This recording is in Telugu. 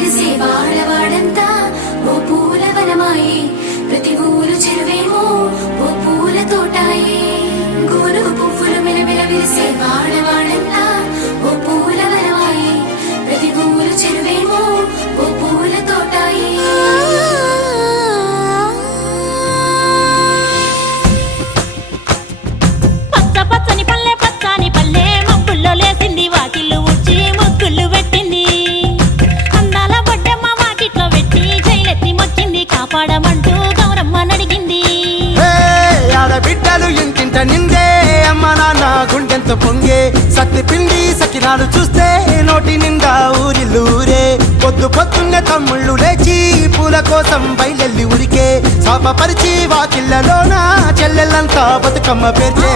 విరిసే వాడవాడంతా ఓ పూల వనమాయే ప్రతి ఊరు చెరువేమో ఓ పూల తోటాయే గోనుగు పువ్వులు మిలమిల విరిసే వాడవాడంతా ఓ పూల వనమాయే ప్రతి ఊరు చెరువేమో ఓ పూల తోటాయే పచ్చ పచ్చని పల్లె పచ్చని పల్లె మబ్బుల్లో లేసింది వాకిళ్ళు ఊడ్చి ముగ్గులు పెట్టింది అందాల బొడ్డమ్మ వాకిట్లో పెట్టి జైలెత్తి మొచ్చింది కాపాడమంటూ గౌరమ్మ నడిగింది ఆడబిడ్డలు ఇంటింట నిందే అమ్మ నాన్న గుండెంత పొంగే సత్తి పిండి సకినాలు చూస్తే నోటి నిండా ఊరిల్లూరే పొద్దు పొద్దున్నే తమ్ముళ్ళు లేచి పూల కోసం బయలెల్లి ఉరికే శాపపరిచి వాకిళ్ళలోన చెల్లెళ్ళంతా బతుకమ్మ పేర్చే